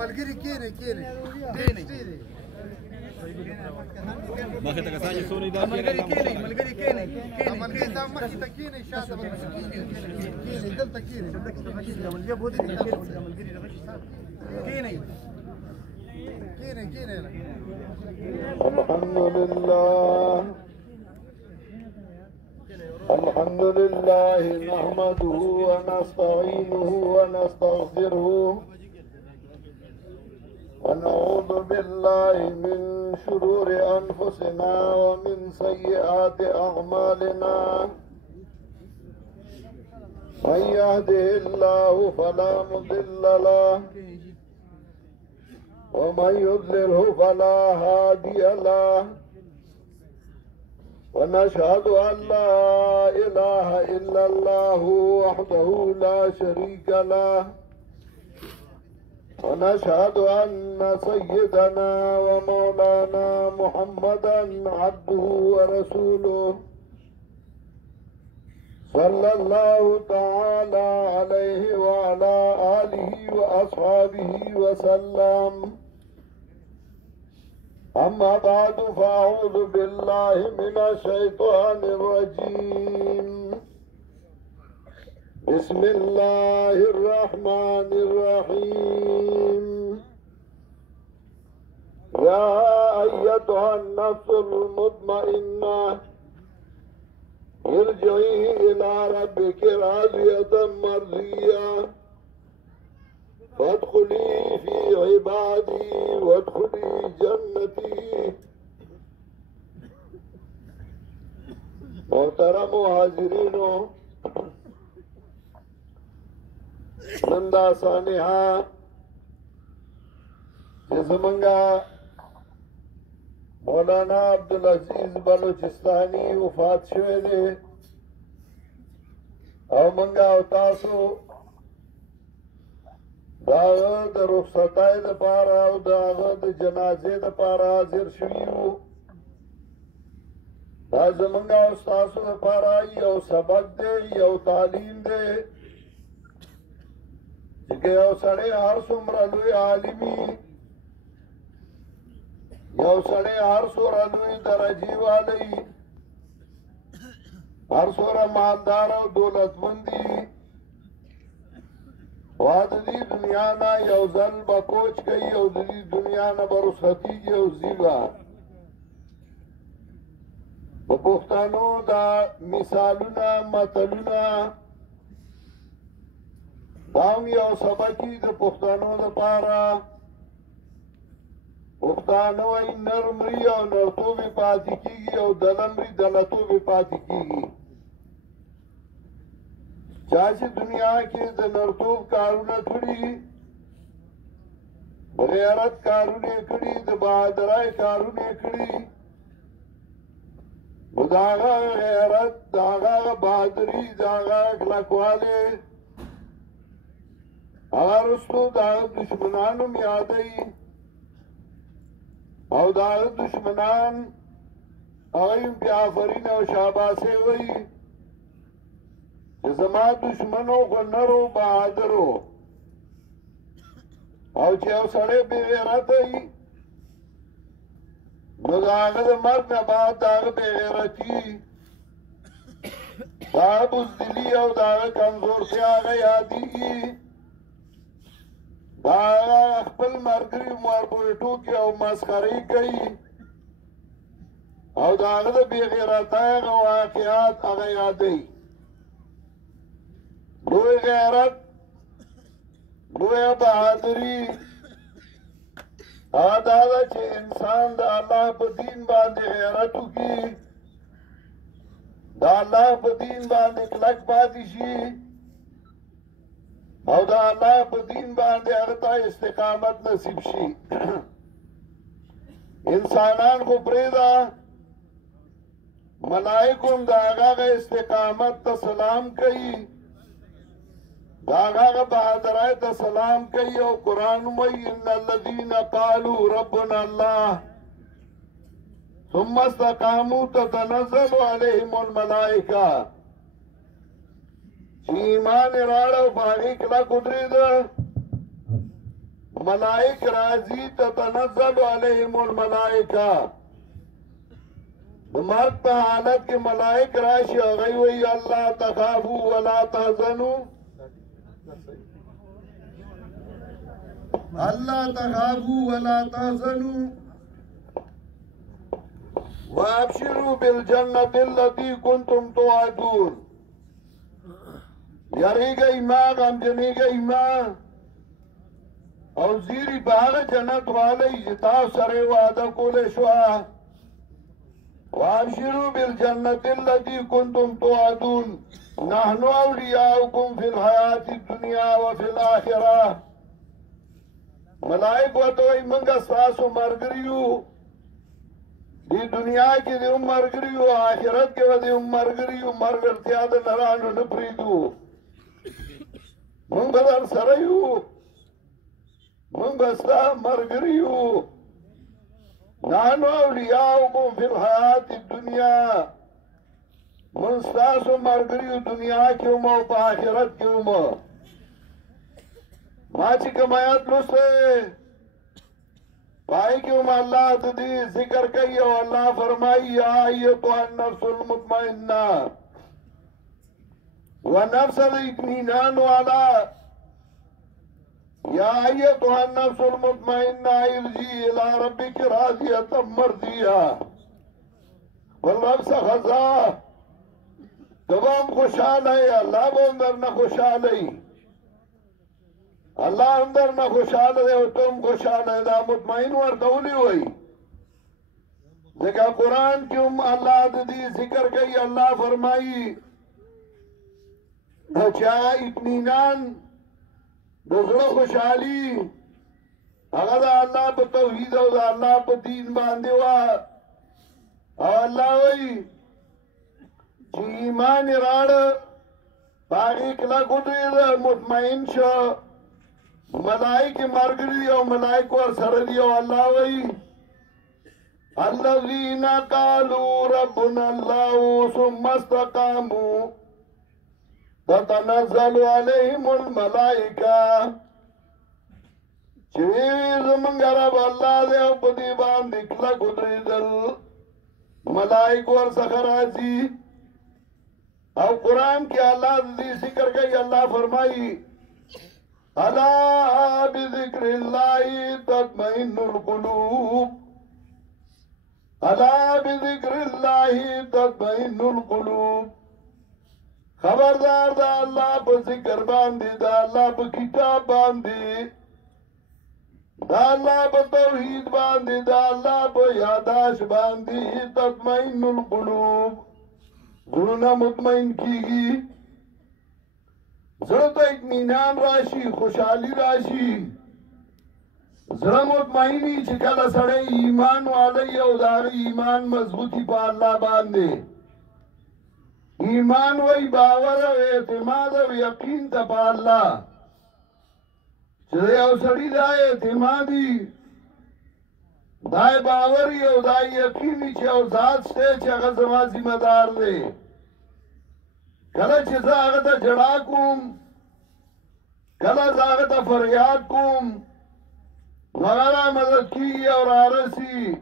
ملګری کېنه مخې ته کسان چې څو نه دي ملګری کېنه ملګری دا مخې ته کېنه شاته به کېنه دلته کېنه الحمد لله نحمده ونستعينه ونستغفره ونعوذ بالله من شرور أنفسنا ومن سيئات أعمالنا من يهده الله فلا مضل له ومن يضلله فلا هادي له ونشهد أن لا إله إلا الله وحده لا شريك له ونشهد أن سيدنا ومولانا محمدا عبده ورسوله صلى الله تعالى عليه وعلى آله وأصحابه وسلم. أما بعد فأعوذ بالله من الشيطان الرجيم. بسم الله الرحمن الرحيم. يا أيتها النفس المطمئنة ارجعي إلى ربك راضية مرضية فادخلي في عبادي وادخلي جنتي. محترم حاضرینو، نندا سانحہ زمنگا مولانا عبدالعزیز بلوچستانی وفات شوه دے او منگا او تاسو داغه د رخصتای د پاره او داغه د جنازې د پاره حاضر شویو. دا زمونږ او ستاسو د پاره یو سبق دی، یو تعلیم دی چې یو سړی هر څومره لوی عالمي، یو سړی هر څومره لوی درجې والی، هر څومره مالدار او دولتمندي، واد دی دنیا نا یو ځل به کوچ کوي او د دې دنیا نه به رخصتېږي او ځي به. په پښتنو دا مثالونه متلونه دا هم یو سبقي د پښتنو دپاره. پښتانه وایي نر مري او نرتوبې پاتې کېږي او دله مري دلتوبې پاتې کېږي. چا چې دنیا کې د نرتوب کارونه کړي، غیرت کارونه کړي، د بهادرۍ کارونه کړي، نو د هغه غیرت، د هغه بهادري، د هغه کلکوالی هغه وروستو د هغه دشمنان هم یادوي او د هغه دشمنان هغه هم بیا آفرین او شاباسي وایي زما دشمنو خو نرو بهادرو. او چې یو سړی بې غیرته وي نو د هغه د مرګ نه بعد د هغه بې غیرتي، د هغه بزدلي او د هغه کمزورتیا هغه یادېږي. د هغه خپل ملګري مارپورې ټوکې او مسخرې کوي او د هغه د بې غیرتۍ هغه واقعات هغه یادوي. لوی غیرت، لوی بہادری هغه دا ده چې انسان د الله په دین باندې غیرت وکړي، د الله په دین باندې کلک پاتې شي او د الله په دین باندې هغه ته استقامت نصیب شي. انسانان خو پرېږده، ملائکو هم د هغه استقامت ته سلام کوي، د هغه بهادرۍ ته سلام کوي او قرآن وایي ان الذین قالوا ربنا الله ثم استقاموا تتنزل عليهم الملائکه. چې ایمان یې راوړ او په هغې کلک ودرېده ملائک راضی تتنزل علیہم الملائکہ مرد په حالت کې ملائک راشي هغه وی الله تخافوا ولا تحزنوا الله تخافوا ولا تحزنوا وابشروا بالجنة التي كنتم توعدون یریږئ ما غمجنېږئ ما او زیری په هغه جنت والی چې تاسو سره وعده کولی شوه وابشروا بالجنة التي كنتم توعدون نحن أولياؤكم في الحياة الدنيا وفي الآخرة ملائک وتوي منګه تاسو مرګريو دی دنیا کې د مرګريو آخرت کې ودی مرګريو مرګرتیا د نرانو نه پریدو مونږ به سره یو مونږ به مرګريو نحنو اولیاؤکم فی الحیات الدنیا من ستاسو مرګریو دنیا کې هم او په آخرت کې هم ما چې کوم آیات لوسته پای کې هم الله د دې ذکر کوي او الله فرمایي یا ایتها النفس المطمئنه ونفس الاطمئنان والا یا ایتها النفس المطمئنه ارجعي الى ربك راضيه مرضيه والرب سخزا تمام خوشحال ہے اللہ وہ اندر نہ خوشحال ہے اللہ اندر نہ خوشحال ہے اور تم خوشحال ہے دا مطمئن ورطولی ہوئی ذکر قرآن کیوں اللہ دی ذکر کئی اللہ فرمائی چاہ اطمینان دوسرا خوشحالی اگر دا اللہ پا توحید او دا اللہ پا دین باندے وا او اللہ وی چی ایمان راڑ باقی کلا گدرید مطمئن شا ملائک مرگری او ملائک ور سردی او اللہ وی الذین قالوا ربنا اللہ ثم استقاموا تتنزل علیہم الملائکہ چویز منگرب اللہ دے او پدی باندی کلا گدریدل ملائک ور سخرازی او قرآن کی اللہ دی ذکر گئی اللہ فرمائی الا بذکر اللہ تطمئن القلوب الا بذکر اللہ تطمئن القلوب خبردار دا اللہ پا ذکر باندی دا اللہ پا کتاب باندی دا اللہ پا توحید باندی دا اللہ پا یاداش باندی تطمئن القلوب زړونه مطمئن کیږي زړه ته اطمینان راشي خوشحالي راشي زړه مطمئني چې کله سړی ایمان والی او د هغه ایمان مضبوطي په الله باندې ایمان وی باور او اعتماد او یقین ته په الله چې یو سړی دا اعتمادي دای باوری او دای یقینی چې او ذات شته چې هغه زما ذمہ دار دی کله چې زه هغه ته جړا کوم کله زه هغه ته فریاد کوم هغه مدد کیږي او رارسي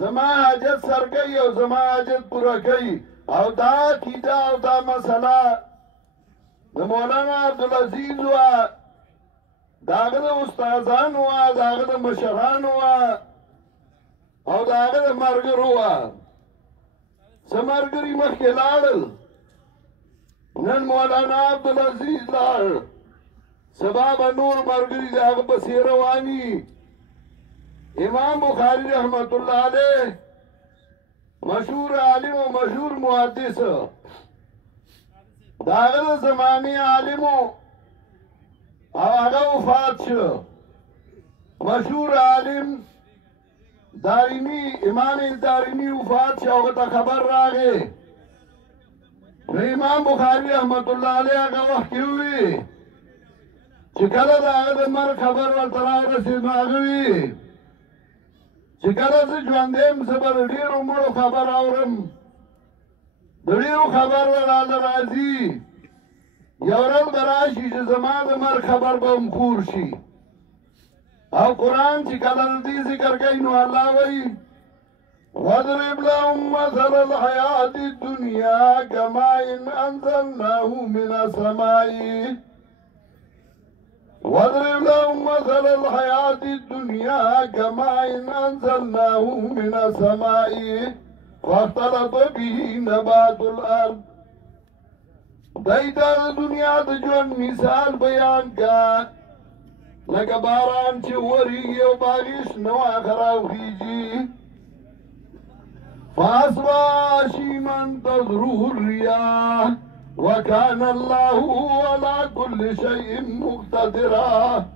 زما حاجت سر کوي او زما حاجت پوره کوي او دا عقیده او دا مسله د مولانا عبدالعزیز وا داغه د استادانو وا داغه د مشرانو وا او داغه د مرګرو وا سمرګری مخکې لاړل نن مولانا عبدالعزیز لاړ سبا به نور مرګري داغه پسې رواني امام بخاری رحمت الله علیه مشهور عالم و مشهور محدث داغه د زمانه عالمو او هغه وفات شو مشهور عالم دارمی امام دارمی وفات شو هغه ته خبر راغی امام بخاری رحمت الله علیه هغه وخت کې وی چې کله د هغه د مرګ خبر ورته راغی نو هغه وی چې کله زه ژوندی یم زه به د ډېرو مړو خبر اورم د ډېرو خبر راله راځي یو ورځ به راشي چې زما د مرګ خبر به هم خور شي او قرآن چې کله دې ذکر کوي نو الله وایي واضرب لهم مثل الحياة الدنيا كماء أنزلناه من السماء واضرب لهم مثل الحياة الدنيا كماء أنزلناه من السماء فاختلط به نبات الأرض دایدا دنیا د ژوند مثال بیان کا لکه باران چې وریږي او بارش نو راوخیږي فاصبح هشيما تذروه الرياح وكان الله على كل شيء مقتدرا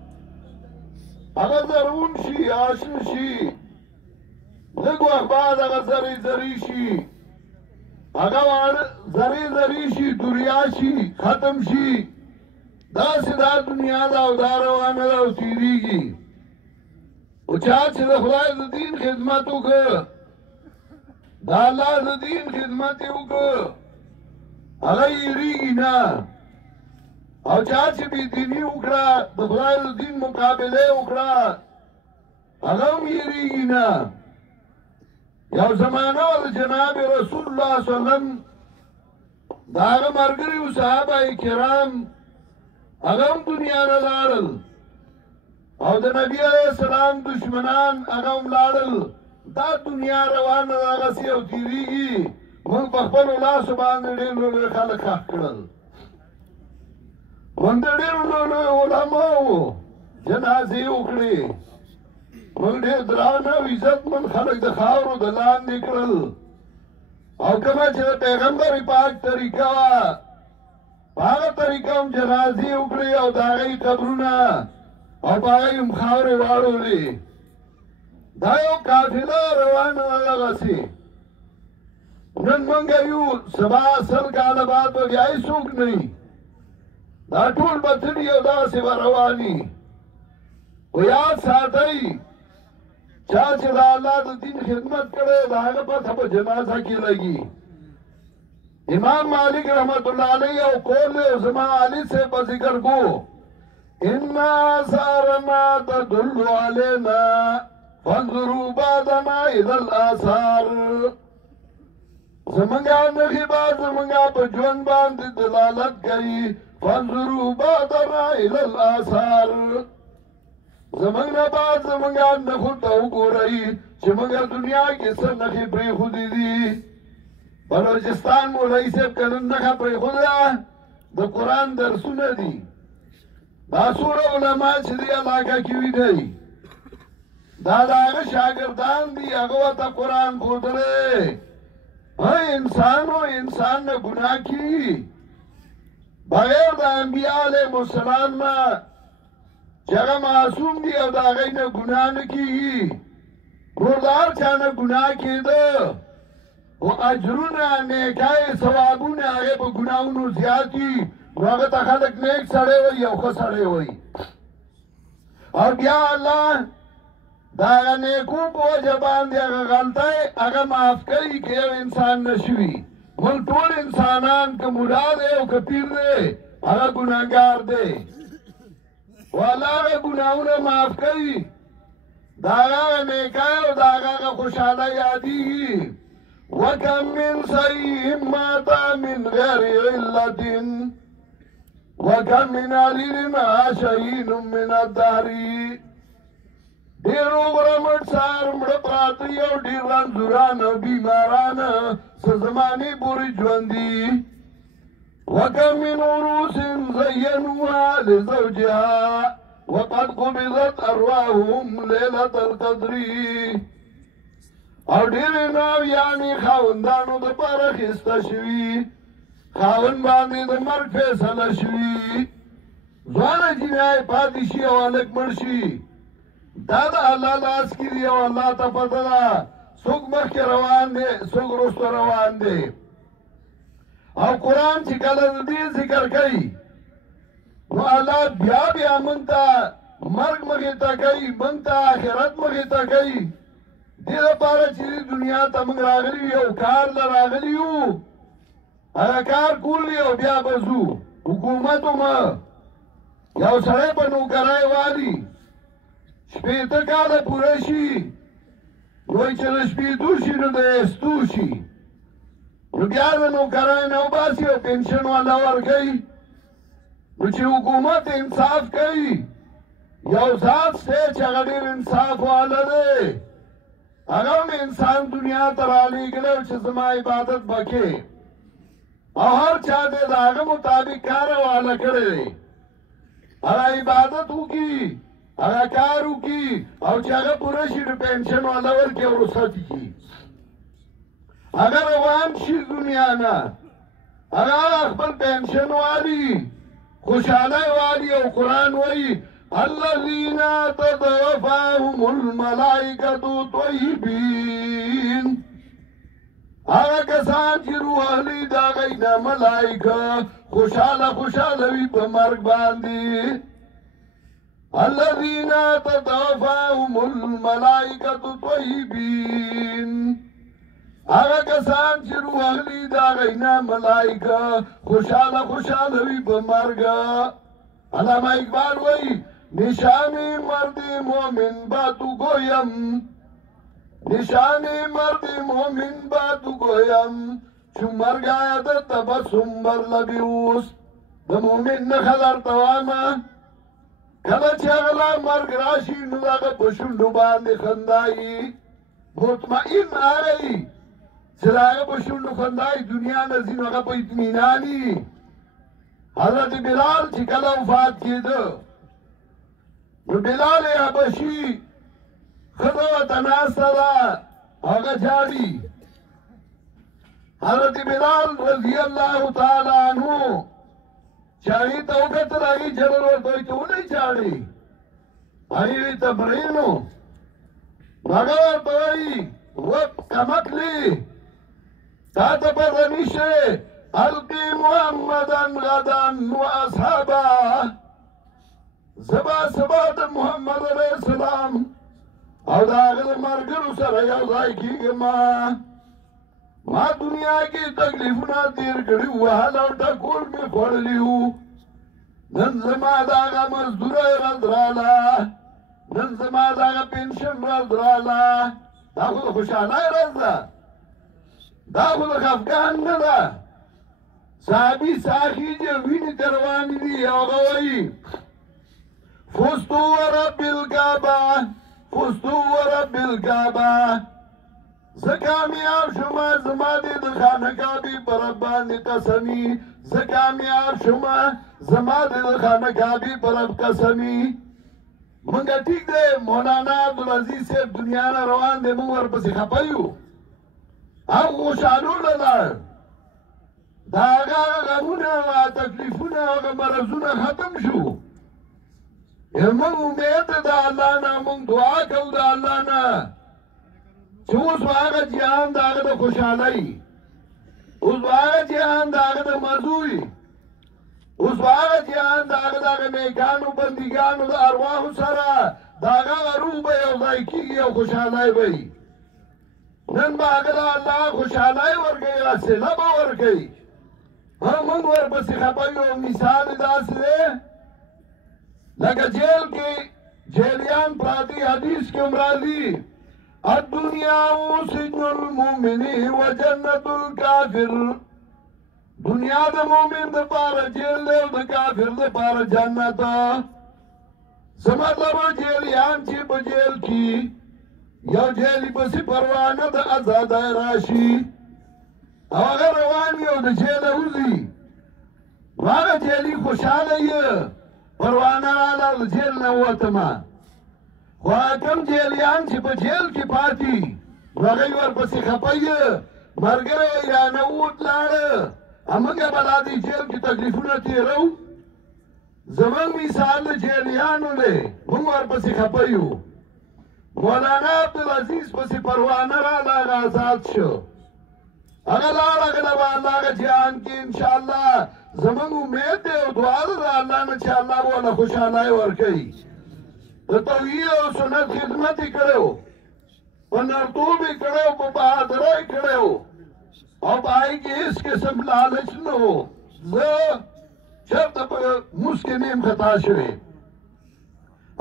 هغه زرون شي آشن شي لږ وخت بعد هغه زری شي هغه زری شي دنیا شي ختم شي داسې دا دنیا ده او دا روانه ده او تېرېږي او چا چې د خدای د دین خدمت وکړ دا الله د دین خدمت یې وکړ هغه یېرېږي نه او چا چې بېدیني وکړه د خدای د دین مقابله یې وکړه هغه هم یېرېږي نه یو زمانه وه د جناب رسول الله صلی الله علیه وسلم د هغه ملګري وو صحابه کرام هغه هم دنیا نه لاړل او د نبي علیه السلام دشمنان هغه هم لاړل دا دنیا روانه ده هغسې او تېرېږي موږ په خپلو لاسو باندې ډېر لوی خلک ښخ کړل موږ د ډېرو لوی علماو جنازې وکړې موږ ډېر درانه او عزتمند خلک د خاورو د لاندې کړل او کومه چې د پیغمبر پاک طریقه وه په هغه طریقه هم جنازې وکړې او د هغې قبرونه او په هغې هم خاورې واړولې دا یو قافله روانه ده دغسې نن موږ یو سبا سل کاله بعد به بیا هېڅوک نه وي دا ټول به تلي او داسې به رواني خو یاد ساتئ چا چې د الله د دین خدمت کړی د هغه پته په جنازه کې لګي امام مالک رحمت الله علیه او قول دی او زما علي صاحب په ذکر کو ان آثارنا تدل علینا فانظروا بعدنا الى الاثار زمونږه نښې به زمونږه په ژوند باندې دلالت کوي فانظروا بعدنا الى الاثار زمونږ نه بعد زمونږه نښو ته وګورئ چې مونږه دنیا کې څه نښې پرېښودې دي بلوچستان مولوي صاحب که نن نښه پرېښوده د قرآن درسونه دي دا څومره علما چې دې علاقه کې وي دا د هغه شاګردان دي هغه ورته قرآن ښودلی انسان و انسان نه ګناه کېږي بغیر د انبیا علیهم السلام نه چې هغه معصوم دي او د هغې نه ګناه نه کېږي نور د هر چا نه ګناه کېده خو اجرونه نیکۍ ثوابونه هغې په ګناهونو زیات دي نو هغه ته خلک نیک سړی وایي او ښه سړی وایي او بیا الله د هغه نیکو په وجه باندې هغه غلطۍ هغه معاف کوي که یو انسان نشي وي موږ ټول انسانان که ملا دی او که پیر دی هغه ګناهګار دی و الله هغه ګناهونه معاف کوي د هغه نیکۍ او د هغه خوشحالۍ یادېږي وکم من صحیح مات من غیر علت وکم من علل شهین من الدهر ډېر عمره مړ سهار مړه پراته دي او ډېر رنځوران او بیماران څه زمانې پورې ژوند دي وکم من عروس زینوها لزوجها وقد قبضت ارواحهم لیلة القدر او ډېرې ناویانې خاوندانو دپاره اخیسته شوي خاوند باندې د مرګ فیصله شوي ځوانه جنۍ پاتې شي او هلک مړ شي دا د الله لاس کې دي او الله ته پته ده څوک مخکې روان دی څوک وروسته روان دی او قرآن چې کله د دې ذکر کوي نو الله بیا موږ ته مرګ مخې ته کوي موږ ته آخرت مخې ته کوي دې لپاره چې دنیا ته موږ راغلي یو کار له راغلي یو هغه کار کولی او بیا به ځو حکومت هم یو سړی په نوکرۍ والي شپېته کاله پوره شي وایي چې د شپېتو شي نو د ایستو شي نو بیا د نوکرۍ نه وباسي او پنشن والا ورکوي نو چې حکومت انصاف کوي یو ذات شته چې هغه ډېر انصاف والا دی هغه هم انسان دنیا ته رالیږلی او چې زما عبادت به کې او هر چا دی د هغه مطابق کار والا کړی دی هغه عبادت وکړي هغه کار وکړي او چې هغه پوره شي نو پنشن والا ورکړي او رخصت کړي هغه روان شي دنیا نه هغه خپل پنشن والي خوشحالی والی او قرآن وی الذین تتوفاهم الملائکة طیبین هغه کسان چې روح اخلي د هغوی نه ملائکه خوشحاله وي په مرګ باندې الذین تتوفاهم الملائکة طیبین هغه کسان چې روح اخلي د هغوی نه ملائکه خوشحاله وي په مرګ علامه اقبال وایي نشان مرد مومن با تو گویم نشان مرد مومن با تو گویم چون مرگ آید تبسم بر لبی اوس د مومن نښه درته وایم کله چې هغه مرګ راشي نو د هغه په شونډو باندې خندایي مطمئن هغه چې د هغه په شونډو خندایي دنیا نه ځي نو هغه په اطمینان وي حضرت بلال چې کله وفات کېده نو بلال حبشي ښځه ورته ناسته ده هغه ژاړي حضرت بلال رضی الله تعالی عنه چې هغې ته وکتل هغې ژړل ورته وایي ته ولې ژاړې هغې وایي تبرینو هغه ورته وایي کمکلې تا ته پته نشته القي محمدا غدا واصحابه زبا سبا د محمد علیه السلام او د هغه د ملګرو سره یو ځای کېږم ما دنیا کې تکلیفونه تېر کړي وو وهل او ټکول مې خوړلي وو نن زما د هغه مزدوره ورځ راله نن زما د هغه پنشن ورځ راله دا خو د خوشحالۍ ورځ ده دا خو د خفګان نه ده صحابي ساقي چې وینې ته روانې دي هغه وایي فزت ورب الكعبة فزت ورب الكعبة زه کامیاب شومه زما دې د خانه کعبې په رب باندې قسمي زه کامیاب شومه زما دې د خانه کعبې په رب قسمي مونږه ټیک دی مولانا عبدالعزیز صاحب دنیا نه روان دی مونږ ورپسې خفه یو هغه خوشحالونه لاړ د هغه غمونه هغه تکلیفونه هغه مرضونه ختم شو موږ امید د الله نه موږ دعا کوو د الله نه چې اوس هغه جهان د هغه د خوشحالۍ اوس هغه جهان د هغه د مزوی اوس هغه جهان د هغه د نیکانو بندګانو د ارواحو سره د هغه روح به یو ځای کېږي او خوشحالۍ به وي نن به هغه د الله خوشحالۍ ورکوي حاصله به ورکوي موږ ورپسې خفه یو مثال یې داسې دی لکه جیل کې جیلیان پراتی حدیث کې هم راځي الدنیا سجن المؤمن و جنت الکافر دنیا د مؤمن د پاره جیل دی او د کافر د پاره جنت څه مطلب جیلیان چې په جیل کې یو جیلي پسې پروانه د ازادۍ راشي او هغه روان وي او د جیله وځي هغه جیلي خوشحاله یې پروانه راله د جیل نه ووتمه خو کم جیلیان چې په جیل کې پاتې هغوی ورپسې خفه یې ملګری یې رانه ووت لاړه موږ به لا دې جیل کې تکلیفونه تېرو زموږ مثال د جیلیانو دی موږ ورپسې خفه یو مولانا عبدالعزیز پسې پروانه راله هغه آزاد شو هغه لاړ هغه له به الله هغه جهان کې انشاءالله زموږ امید دی او دعا ده د الله نه چې الله به له خوشحالۍ ورکوي د توحید او سنت خدمت یې کړی په نرتوب یې کړی په بهادرۍ کړی او په هغې کې هېڅ قسم لالچ نه و زه چېرته په مونځ کې نیم خطا شوی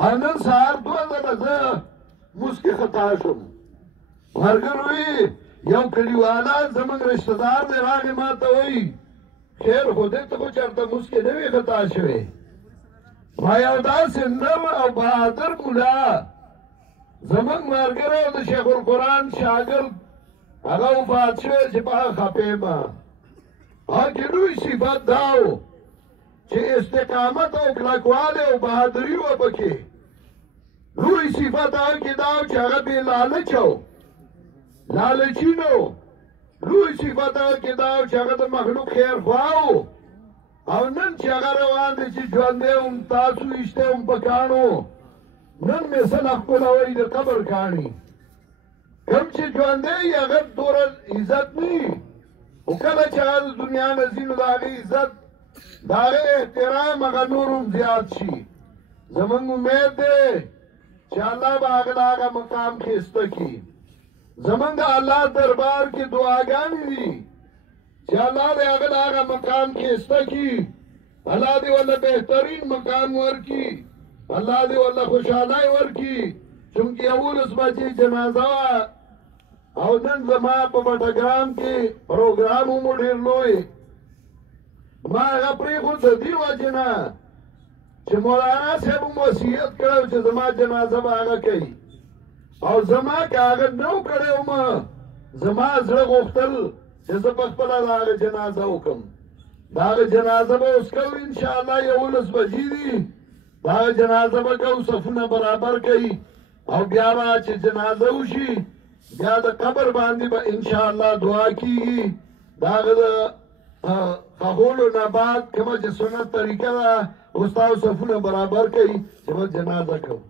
او نن سهار 2 ځله زه مونځ کې خطا شوم. ملګرو وي یو کلیواله زموږ رشته دار دی راغی ما ته وایي خیر خو دې ته خو چېرته مونځ کې نه وي خطا شوی. ما یو داسې نر او بهادر مولا زموږ ملګری او د شیخ القرآن شاګرد هغه وفات شوی چې په هغه خفه یم. هغه کې لوی صفت دا و چې استقامت او کلکوالی او بهادري وه پکې. لوی صفت هغه کې دا و چې هغه بې لالچ و، لالچي نه و. لوی صفت هغه کې دا و چې هغه د مخلوق خیرخواه و. او نن چې هغه روان دی چې ژوندی وم تاسو ایستی وم په کاڼو، نن مې سل ښکلوئ د قبر کاڼي. کوم چې ژوندی وي هغه دومره عزت نه وي، خو کله چې هغه د دنیا نه ځي نو د هغې عزت د هغې احترام هغه نور هم زیات شي. زموږ امید دی چې الله به هغه د هغه مقام ښایسته کړي. زموږ د الله دربار کې دعاګانې دي چې الله دې هغه د هغه مقام ښایسته کړي، الله دې ورله بهترین مقام ورکړي، الله دې ورله خوشحالۍ ورکړي. چونکې 11 بجې جنازه وه او نن زما په بټګرام کې پروګرام هم ډېر لوی. ما هغه پرېښود د دې وجې نه چې مولانا صاحب هم وصیت کړی چې زما جنازه به هغه کوي. او زما که هغه نه و کړی ومه زما زړه غوښتل چې زه په خپله د هغه جنازه وکړم. د هغه جنازه به اوس کوو انشاءالله 11 بجې دي. د هغه جنازه به کوو، صفونه برابر کوي او بیا به چې جنازه وشي بیا د قبر باندې به انشاءالله دعا کېږي. د هغه د خښولو نه بعد کومه چې سنت طریقه ده اوس تاسو صفونه برابر کوي چې به جنازه کوو.